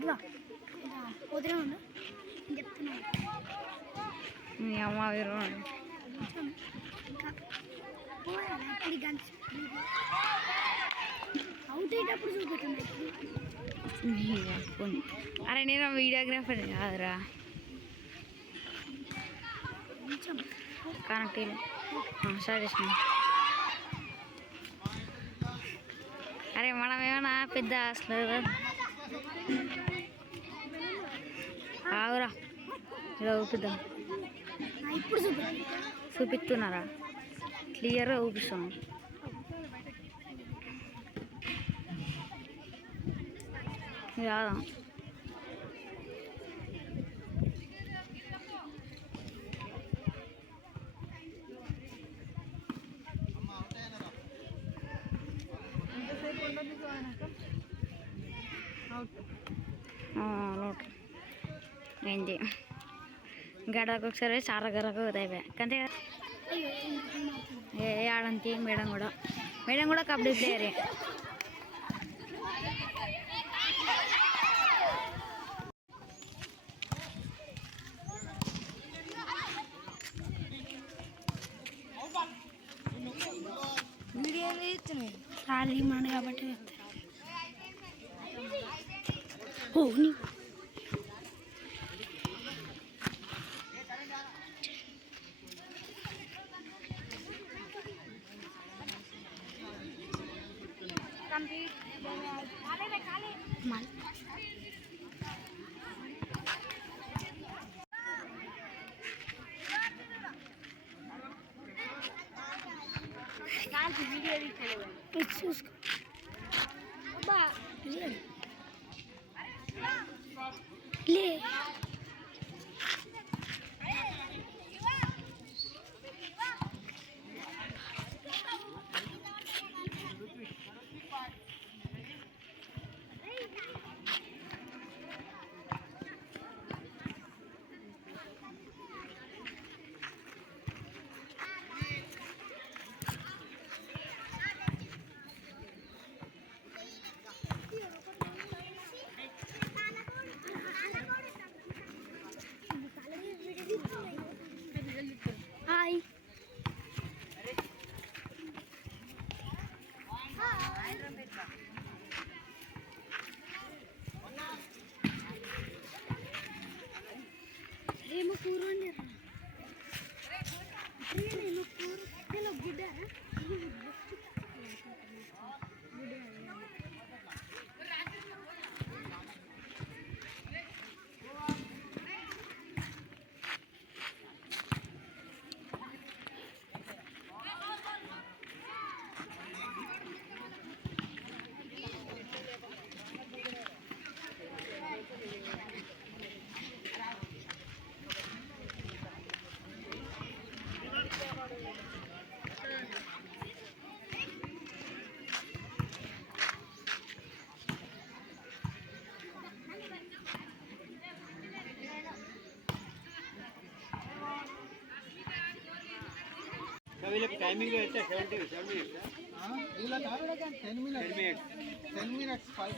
అట్లా పోతూనే ఉండు చెప్తున్నాను. మీ అమ్మ వీరు అవుట్ అయ్యేటప్పుడు చూపెట్టున్నాయి. అరే నేను వీడియోగ్రాఫర్ కాదురా, కొంచెం కనెక్ట్ సరే. అరే మనం ఏమన్నా పెద్ద అసలు ఆవురా ఇలా ఊపిద్దాం. ఇప్పుడు చూపిస్తున్నారా? క్లియర్గా చూపిస్తున్నాం. కాదా ఏంటి గడకు ఒకసారి చాలా గరకు అయిపోయాయి కంటే ఏ ఆడంతి మేడం కూడా కబడ్డీ ప్లేయరే. వీడియోలు ఇస్తున్నాయి ఖాళీ మన కాబట్టి ఓ కంప్లీట్ చూసుకో లే హాయ్ ఏమో కూర వండారా? నేను కూర నేను గిడ్డ टाइमिंग 10 minutes 5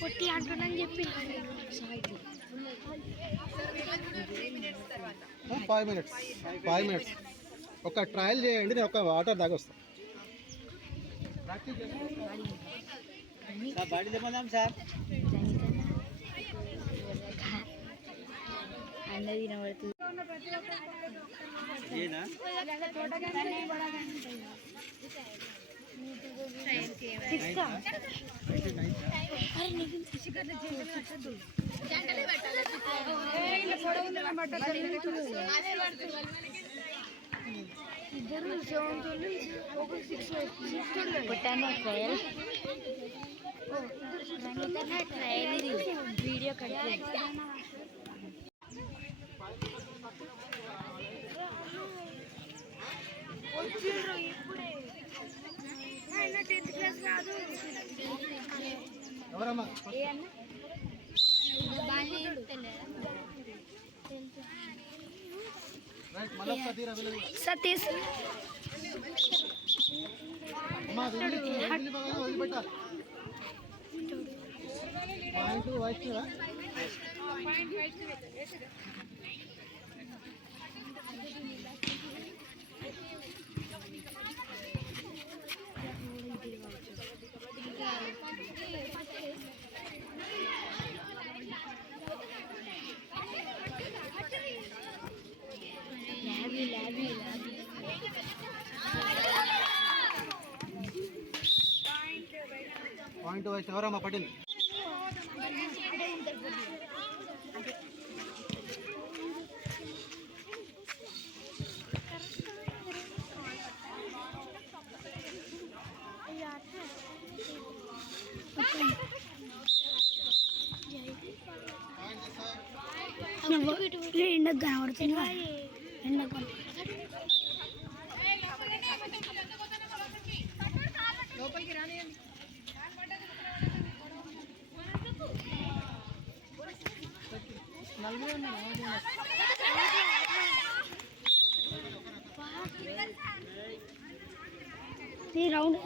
పొట్టి అంటున్నాను చెప్పి 5 minutes ఒక ట్రయల్ చేయండి. నేను ఒక వాటర్ దాకా వస్తాను. బాడీ తెమ్మదాం సార్. అన్నది వినబడుతుంది. వీడియో కట్ ఇప్పుడే 10th క్లాస్ కాదు. ఎవరమ్మా? సతీష్ అమ్మా వదిలిపెట్టాలి. పాయింట్ వైష్ణవా? పాయింట్ వైష్ణవ ఎవరమ్మా పట్టింది? ఎండకు కనబడుతుంది. ఎండకు లోపలికి రానియండి. Round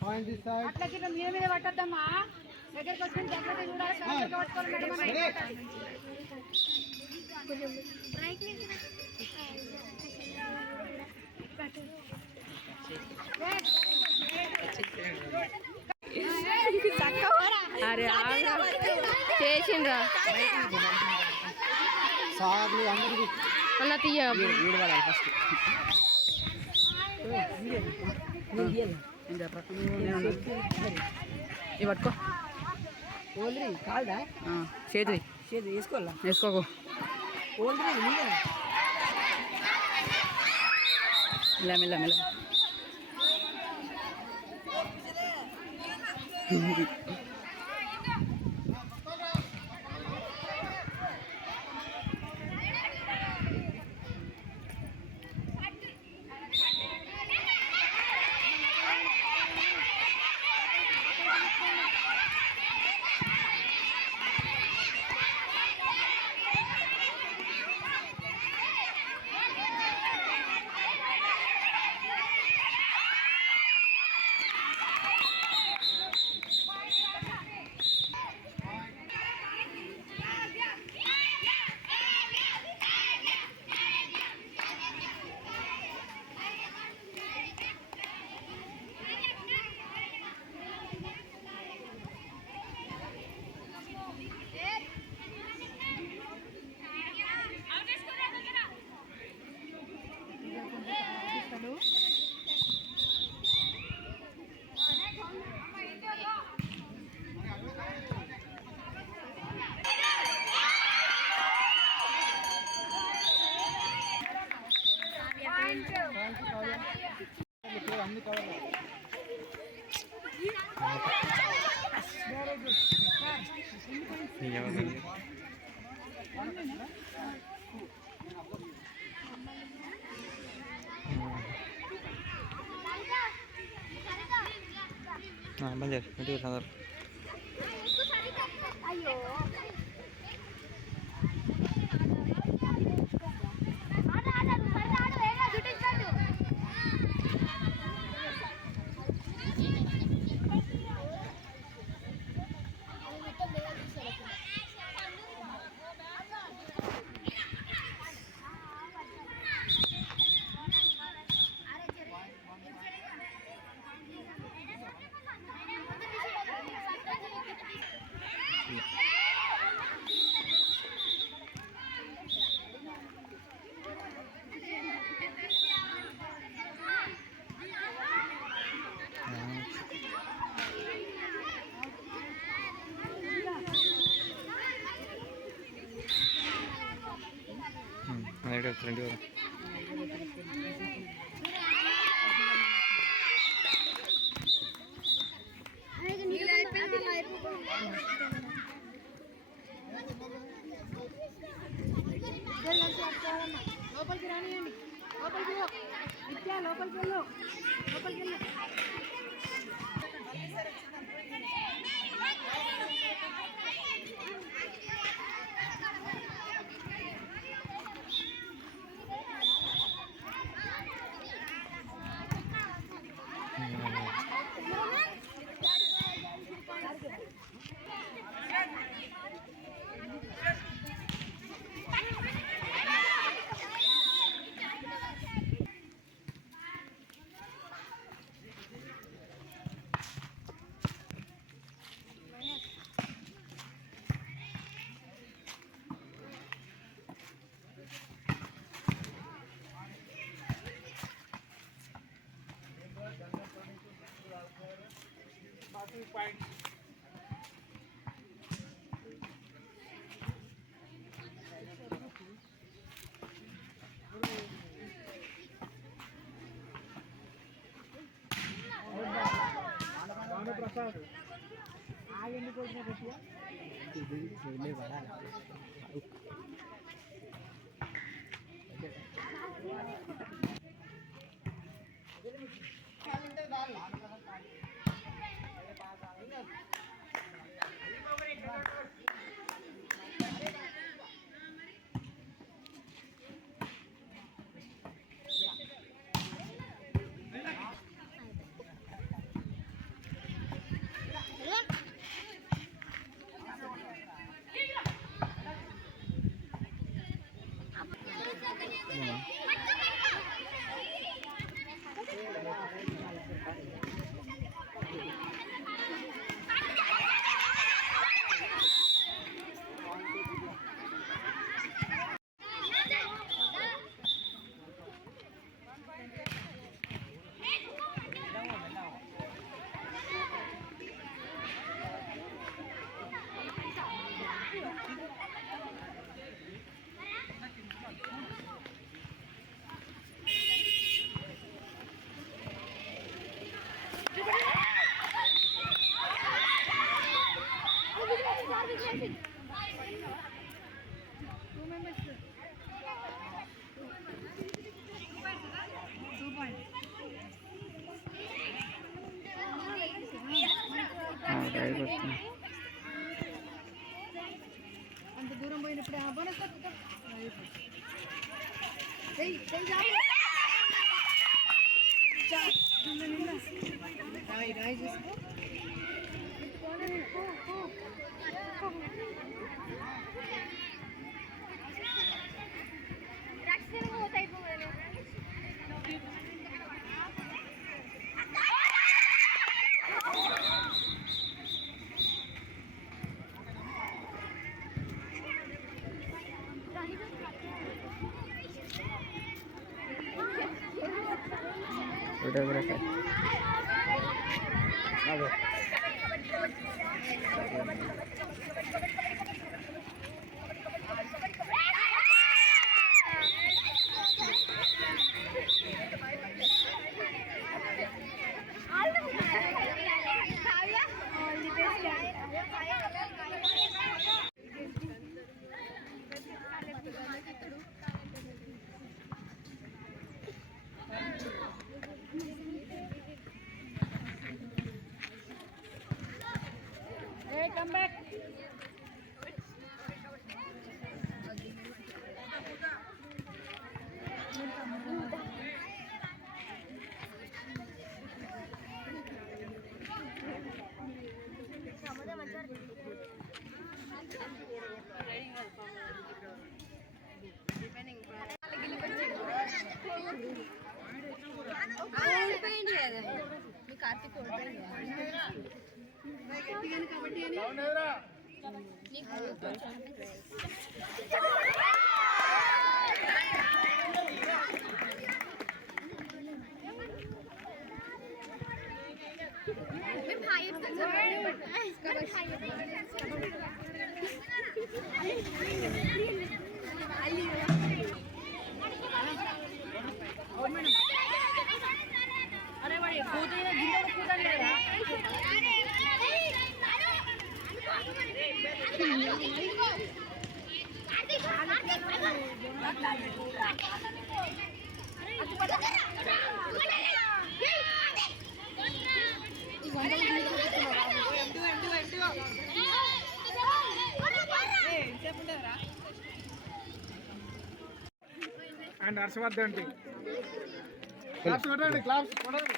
point this side. అట్లా కింద మీద పట్టద్దమ్మా. దగ్గరికి వచ్చి జాగ్రత్త చూడాలి. కరెక్ట్గా పట్టుకోవాలి మేడం. అరే చేసిండ్రా సార్లు అందరికీ అన్న తీయ వీడవాలి ఫస్ట్. ఇవి పట్టుకో కాదా చేతి చేతి వేసుకోవాలా వేసుకోకు మెల్ల మెల్ల మెల్ల అన్ని కవర్. బంజారు ఇంటికి సార్. Yeah. ఫ్రెండ్ లోపలికి రానియండి, లోపలికి విద్యా లోపలికి వెళ్ళు, లోపలికి వెళ్ళు. ప్రసాద్ అంత దూరం పోయినప్పుడు రాయి చూసుకో. Photographer Hey, come back. Karthik గట్టిగానే కబడ్డీ అని అండ్ హర్షవర్ధన్ క్లాప్స్ కొట్టండి క్లాప్స్ కొట్టండి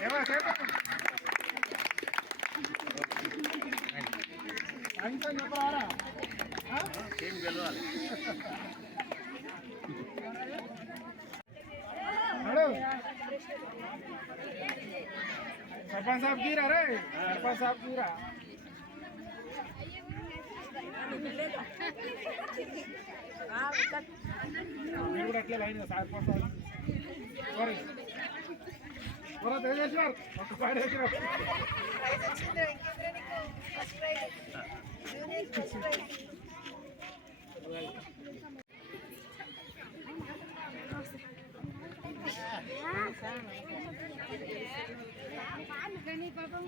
ఏమా అంతా చెప్పరారా ఏం గెలవాలి హలో सरपंच साहब गिरा रे सरपंच साहब गिरा మీరు కూడా అట్లే లైన్ सरपंच साहब సారీ ఒరా తేజేశ్వర్ ఒక పాడే పాపం